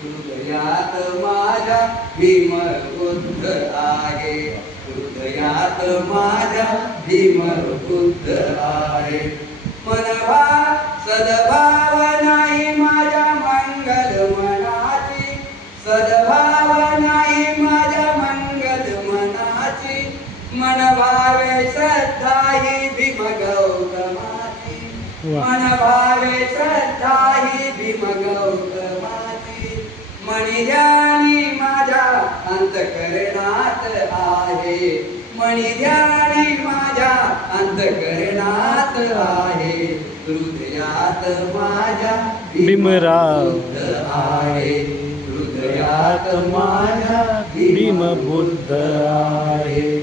हृदयात माझ्या भीम बुद्ध आहे. हृदयात माझ्या भीम बुद्ध आहे. मनवा सद्भाव नाही माझ्या मंगल मनाची. सद्भाव नाही माझ्या मंगल मनाची. मनभावे श्रद्धा ही भीम गौतमाची. मनभावे श्रद्धा ही भीम गौतमाची. मणिध्यानी माझ्या अंतःकरणात आहे. मणिध्यानी माझ्या अंतःकरणात आहे. हृदयात माझ्या भीमराव आहे. हृदयात माझ्या भीम बुद्ध आहे.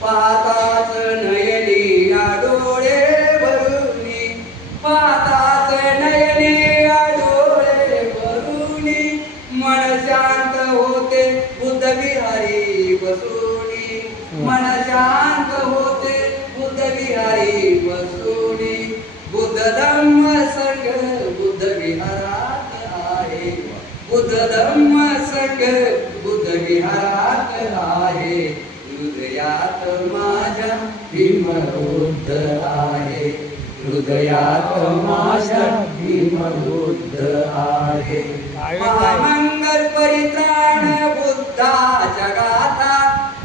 पाताच नयनी या डोळे भरूनी. पाताच नयनी या डोळे भरूनी. मन शांत होते बुद्ध विहारी बसूनी. मन शांत होते बुद्ध विहारी बसूनी. बुद्ध धम्म संग बुद्ध विहारात आहे. बुद्ध धम्म संग बुद्ध विहारात आहे. हृदयात माझ्या भीम बुद्ध आहे. हृदयात माझ्या भीम बुद्ध आहे. महामंगल परित्राण बुद्धाच्या गाथा.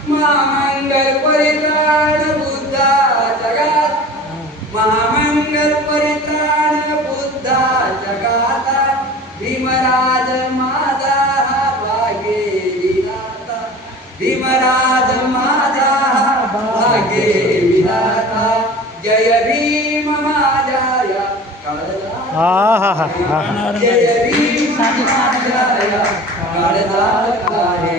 महामंगल परित्राण बुद्धाच्या गाथा. महामंगल परित्राण बुद्धाच्या गाथा. भीमराज माझा भाग्ये विधाता. भीमराज माझा भाग्ये विधाता. जय भीम माझ्या या काळजात. जय भीम माझ्या या काळजात आहे.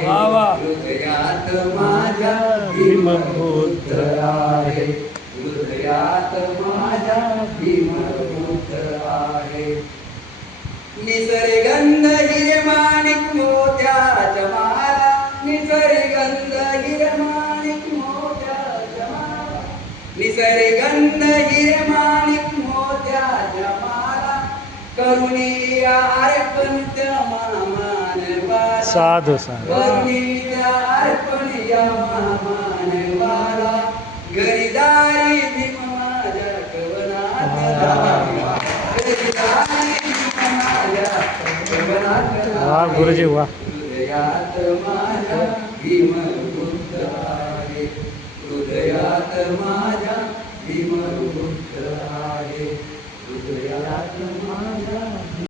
हृदयात माझ्या भीम बुद्ध आहे. हृदयात माझ्या भीम बुद्ध आहे. निसर्गंध हिरमाणिक मोत्याच्या माला. निसर्गंध हिरमाणिक मोत्याच्या माला. निसर्गंध हिरमाणिक मोत्याच्या माला. करुणिया अर्पण त्या मानवाला. साधू साधू करुणिया अर्पण या मानवाला. गरिदारी भीम माझ्या कवनात राहा. गरिदारी भीम माझ्या कवनात राहा. वाह गुरुजी वाह. हृदयात माझ्या भीम बुद्ध आहे. हृदयात माझ्या भीम बुद्ध आहे. हृदयात माझ्या